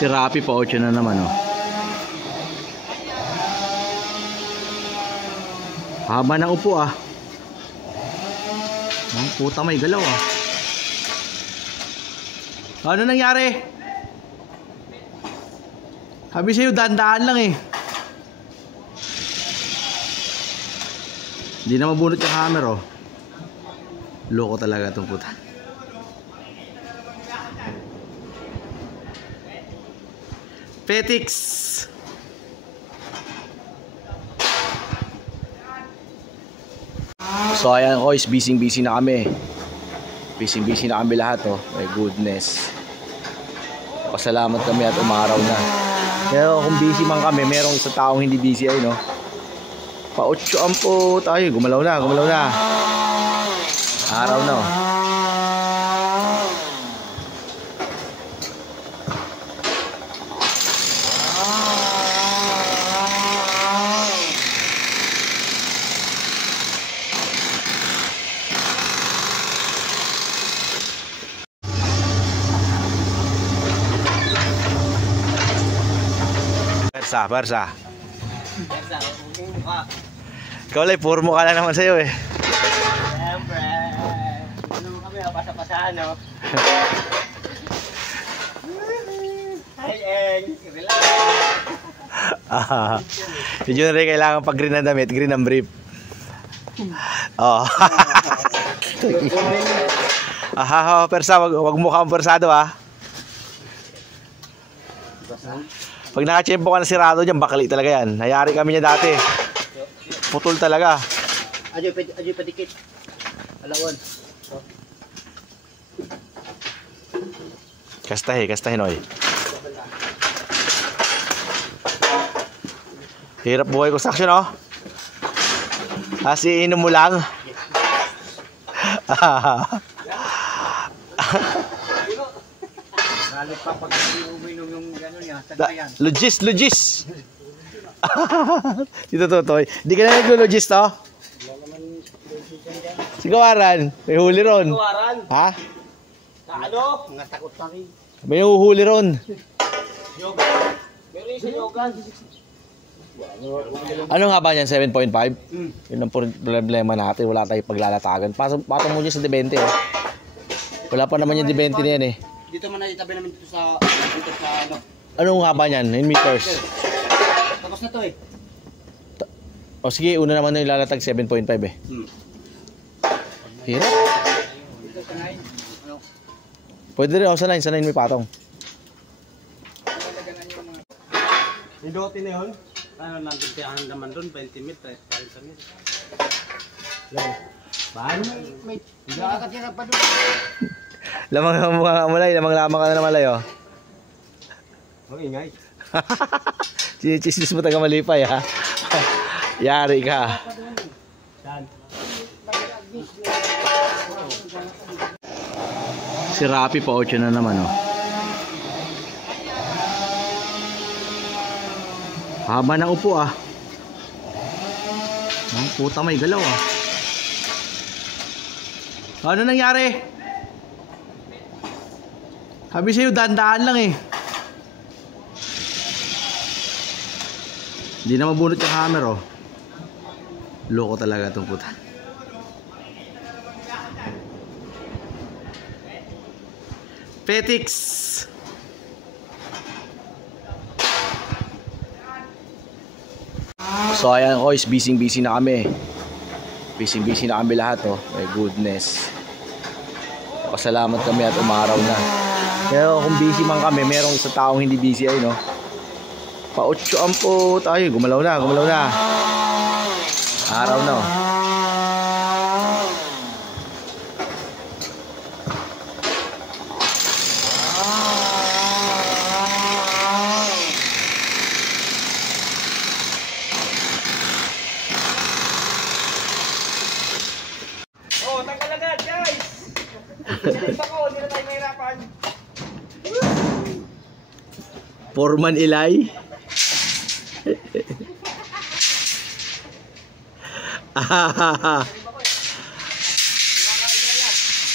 Si Rapi pa 8 na naman, oh. Haba na upo, ah. Oh, puta, may galaw, ah. Ano nangyari? Sabi sa'yo, daan-daan lang, eh. Hindi na mabunot yung hammer, oh. Loko talaga itong puta. Petix. So ayan, guys, busy na kami. Busy na kami lahat, oh. My goodness. Pasalamat kami at umaraw na. Pero kung busy man kami, merong isang taong hindi busy ay, no. Pa-8 po tayo. Gumalaw na. Araw na, oh. Persa. Ikaw lang, puro mukha lang naman sa'yo, eh. Siyempre. Ano kami, pasa-pasahan, no? Hi, Eng. Relax. Si Jun rin kailangan pag green ang damit, green ang brief. Oh. Persa, wag mukha ang persado, ah. Pag nakachempo ka na sirado dyan, bakali talaga yan. Nayari kami niya dati. Putol talaga. Ajoy padikit. Alawon. Kastahin, oy. Hirap buhay construction, oh. Kasi inom mo lang. Lalo pa pag uminom yung gano'n niya, tagtayan. Logis. Dito, Totoy. Hindi ka na nag-logis, to? Sigawaran. May huli ron. Sigawaran? Ha? Sa ano? Nga takot na rin. May uhuli ron. Yogan. Meron yung sa yogan. Ano nga ba yan? 7.5? Yun ang problema natin. Wala tayong paglalatagan. Patong mo dyan sa D20, oh. Wala pa naman yung D20 na yan, eh. Dito man naitabi namin dito sa ano. Anong haba niyan? In meters? Tapos na to, eh. O sige, una naman na ilalatag 7.5, eh. Hirap. Dito sa 9. Ano? Pwede rin ako sa 9 may patong. Yung dote na yun? Ano lang, tintihan naman doon, 20 mil, 40 mil. Bahan may nakatira pa doon. Lamang mukha malay, lamang ka na na malay, oh. Oh, ingay. Chismis mo taga malipay, ha. Yari ka. Si Rapi pa 8 na naman, oh. Haba na upo, ah. Oh, puta, may galaw, ah. Ano nangyari? Sabi sa'yo, daan-daan lang, eh. Hindi na mabunot yung hammer, oh. Loko talaga itong puta. Petix. So ayan, guys, busy na kami. Busy na kami lahat, oh. My goodness. Pasalamat kami at umaraw na. Pero kung busy man kami, merong isang taong hindi busy ay, no. Pa-8 po tayo. Gumalaw na. Araw na, oh. Oh, tanggal agad, guys! Hindi na tayo mahirapan. Foreman Ilay.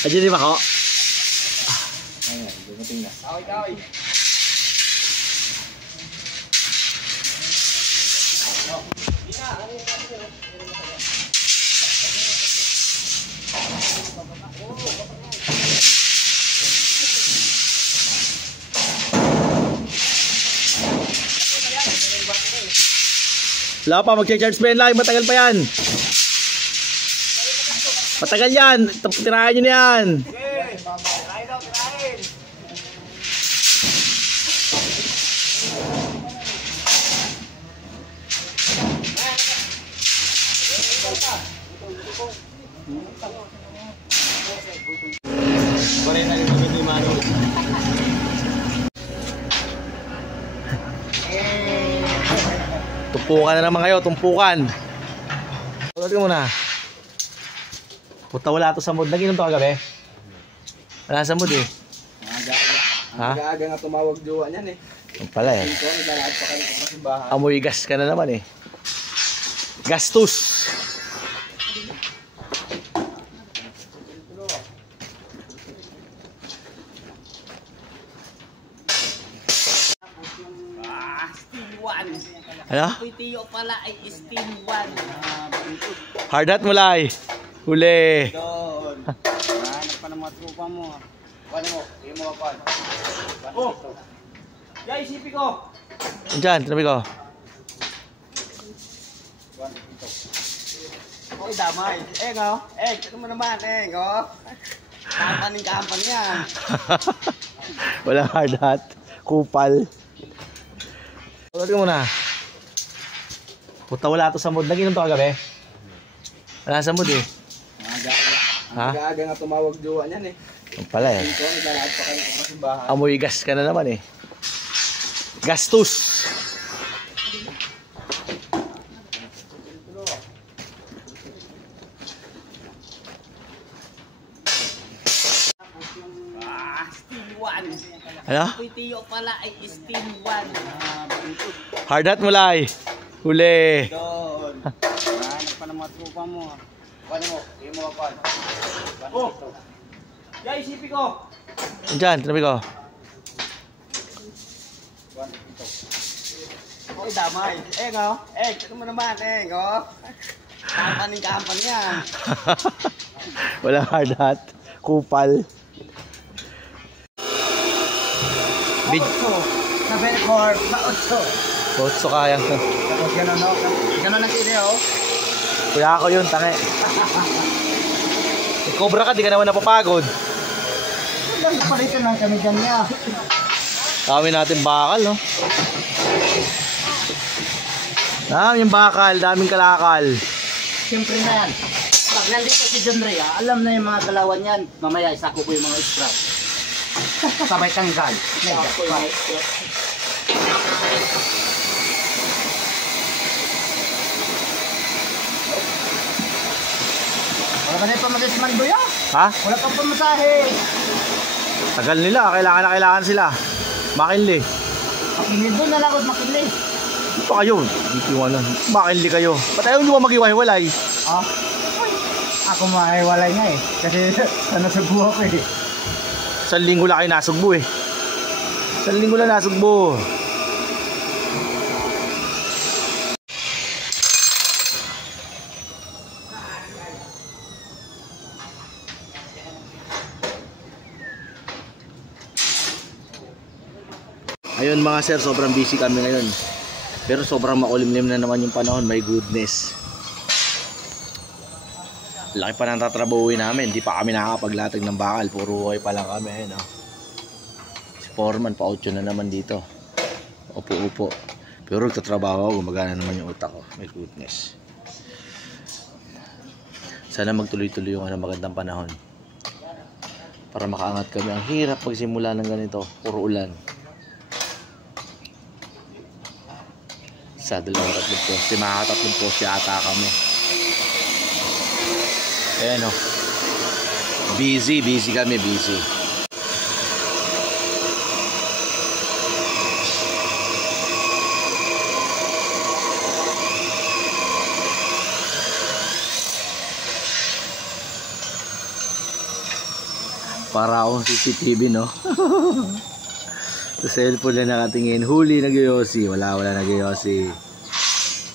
Ayan, di ba ko? Ayan, dumating na. Kaway. Wala pa, mag-charge pa yan lang. Matagal pa yan. Matagal yan. Tirahan nyo na yan. Tirahin daw, tirahin. Pare na yung gawin ni Mano. Tumpukan na naman kayo, tumpukan. Tulad mo na. Puta, wala to sa mood. Nag-inom to kagabi? Wala sa mood eh. Ha? Aga nga tumawag jowa niyan eh. Yung pala eh. Ito, naglalakad pa kami sa simbahan. Amoy gas ka na naman eh. Gastos. Ano? Tiyo pala ay Steam 1. Hard hat mulay. Huli. Doon. Hanap pa ng mga tropa mo. Ano mo? Hindi mo kapal. Oh! Yay, isipi ko! Diyan, tinabi ko. Oy, damay. Ngo. Ano mo naman, Ngo? Kampaning yan. Walang hard hat. Kupal. Tulad mo na. Puta, wala to sa mood. Nag-inom to kagabi? Wala sa mood eh. Ha? Aga nga tumawag jowa niyan eh. Yung pala eh. Ito, naglalakad pa kami sa simbahan. Amoy gas ka na naman eh. Gastos. Ano? Tiyo pala ay Steam 1. Hard hat mulay. Huli. Doon. Hanap pa ng mga tropa mo. Ano mo? Hindi mo kapal. Oh! Yay, isipi ko! Diyan, tinabi ko. Oy, damay. Ngo. Ano mo naman, Ngo? Kampaning yan. Walang hard hat. Kupal. Sa Belfort, sa 8. Botso kaya. Tapos gano'n, no? Gano'n ang kine, oh. Kuya ako yun, tangi. Cobra ka, di ka naman napapagod. Napalitan lang kami dyan niya. Dami natin bakal, no? Daming bakal, daming kalakal. Siyempre na yan. Pag nandito si John Ray, alam na yung mga galawan yan. Mamaya, isako po yung mga sprout. Sabay tanggal. Wala ka na yung pamasahe si Mandoy, ah? Ha? Wala pang pamasahe. Tagal nila, kailangan sila. Makinli. Makinli doon, nalakot makinli. Ano pa kayo? Hindi ko alam. Makinli kayo. Ba't ayaw nyo ba mag-iwalay? Ah? Ako mahiwalay nga eh. Kasi ano sa buha ko eh. 1 linggo lang kayo nasugbo eh. 1 linggo lang nasugbo. Ayun mga sir, sobrang busy kami ngayon. Pero sobrang makulimlim na naman yung panahon, my goodness. Laki pa ng tatrabahuin namin, di pa kami nakakapaglatag ng bakal, puro huway pa lang kami. No? Si Foreman, pa-8 na naman dito. Upo-upo. Pero nagtatrabaho ako, gumagana naman yung utak ko, my goodness. Sana magtuloy-tuloy yung magandang panahon. Para makaangat kami. Ang hirap pagsimula ng ganito, puro ulan. Sa 2-3 poste, makaka-3 poste ata kami. Ayan o. Busy kami, busy. Para akong CCTV, no? Sa cellphone na nakatingin. Huli nag-yosi. Wala nag-yosi.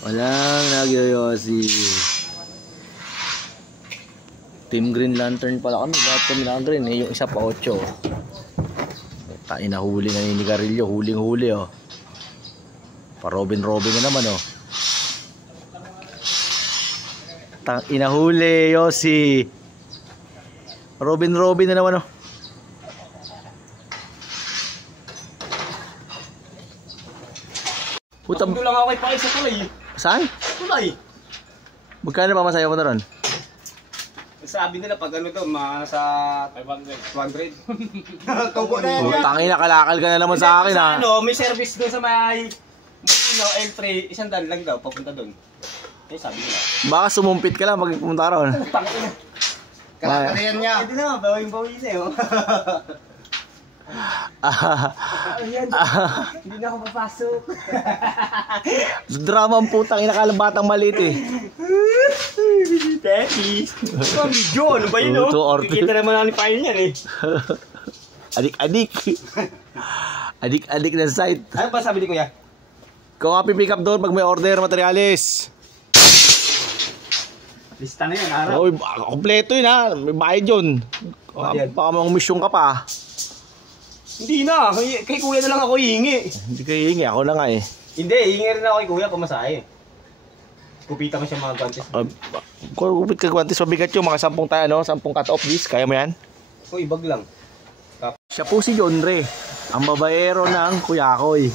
Walang nag-yosi. Team Green Lantern pala kami. Lahat kami ng green eh. Yung isa pa 8. Tayo na huli na ninigarilyo. Huling-huli oh. Pa Robin na naman oh. Tang inahuli, Yossi. Robin na naman, oh. Puta, Doon lang ako kay Pai sa tulay. saan? Tulay. Magkano pa masaya mo na ron? Sabi nila pag ano to, mga sa 500. Tubo na yan. Putang ina, kalakal ka na naman sa akin, ha. Ano, may service doon sa may L3, isang daan lang daw, papunta doon. Eh, sabi nila. Baka sumumpit ka lang pag pumunta ka ron. Tangina. Kalakariyan niya. Hindi na, bawing-bawi na yun. Hindi na ako papasok. Drama ang putang ina, batang maliit, eh. Daddy. Ito ang video, ano ba yun, no? Kikita naman namin file niyan, eh. Adik-adik. Adik-adik na site. Ano ba sabi ni Kuya? Kung nga pipick up doon pag may order materialis. Lista na yan, araw. Oy, kompleto yun, ha. May bayad yun. Baka mga mission ka pa. Hindi na, kay Kuya na lang ako hihingi. Hindi ka hihingi, ako na nga, eh. Hindi, hihingi rin ako kay Kuya pamasahe. Kupita ko siya mga guantes. Kung upit ka guantes, mabigat yung mga 10 tayo, no? 10 cut-off this. Kaya mo yan? O, ibag lang. Siya po si John Ray, ang babaero ng Kuyakoy.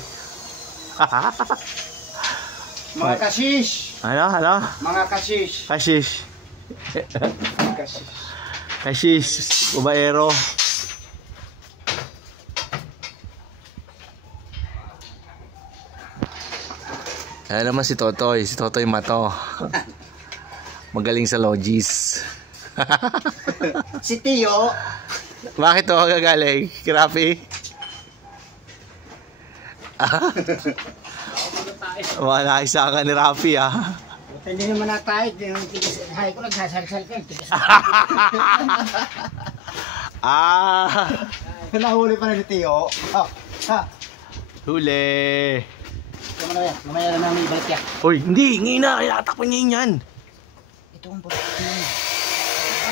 Mga kashish! Ano? Mga kashish! Kashish. Kashish. Kashish, babaero. Ayan naman si Totoy Mato. Magaling sa logis. Si Tio! Bakit to gagaling? Kirapi? Wala isa ka ni Rafi, ah. Hindi naman natahit. Hay ko nagsasalsal ka. Nahuli pa na ni Tio. Huli. Mamaya na namin ibalik yan. Hoy, hindi. Ngayon na. Ilatakpan niya yan. Ito ang puto.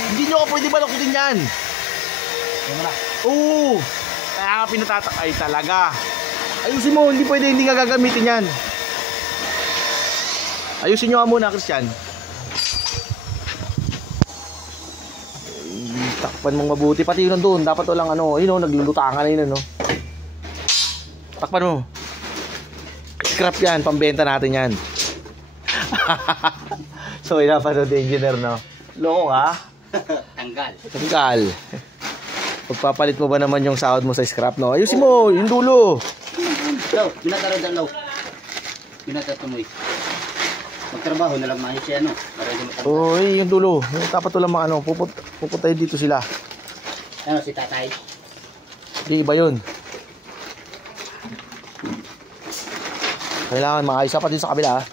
Hindi nyo ka pwede balukutin yan. Yan mo na. Oo. Kaya ka pinatatak. Ay talaga. Ayusin mo. Hindi pwede. Hindi ka gagamitin yan. Ayusin nyo nga muna, Christian. Takpan mong mabuti. Pati yun doon. Dapat walang ano. Yun o. Naglulutangan na yun. No? Takpan mo. Scrap yan. Pambenta natin yan. So, pinapanood yung engineer, no? Loko ka? Tanggal. Pagpapalit mo ba naman yung sahod mo sa scrap, no? Ayusin mo. Yung dulo. Law, binataro dyan, Law. Binatatumoy. Magtrabaho na lang maayos siya, no? Oy, yung dulo. Dapat walang mga ano. Pupuntahin dito sila. Ano, si tatay? Hindi, iba yun. Kailangan maayos pa din sa kabila, ha?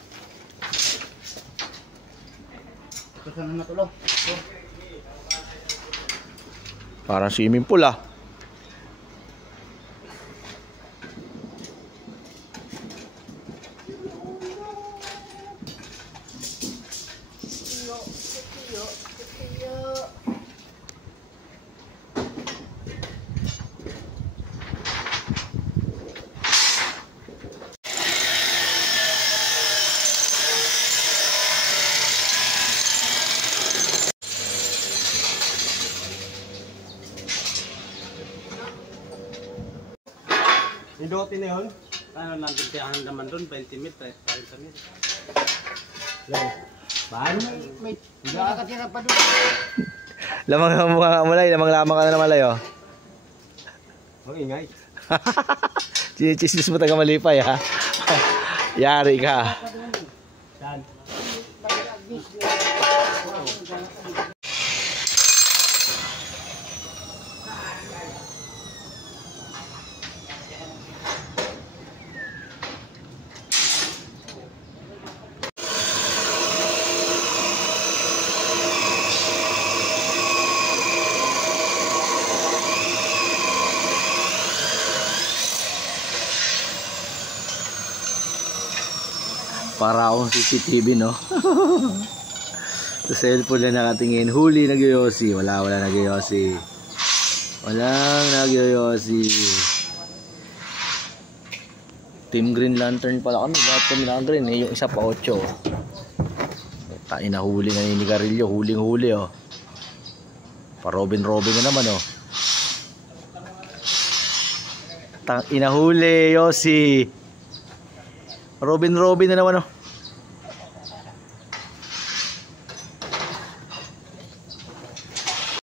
Ito saan na matulog? Parang swimming pool, ah. Yung dote na yun? Ano lang tintiyahan naman doon? 20 mil, 30 mil. Paano may nakakatira pa doon? Lamang ang mga mulay, lamang ka na naman layo. Ang ingay. Chinichismis mo taga malipay, ha? Yari ka. Saan? Para akong CCTV, no? Sa cellphone na nakatingin. Huli nagyoyosi. Wala nagyoyosi. Walang nagyoyosi. Team Green Lantern pala kami. Bakit kami na green, eh? Yung isa pa 8. Inahuli na ni Garillo, huling-huli oh. Pa Robin na naman oh. Inahuli Yossi. Robin na naman oh.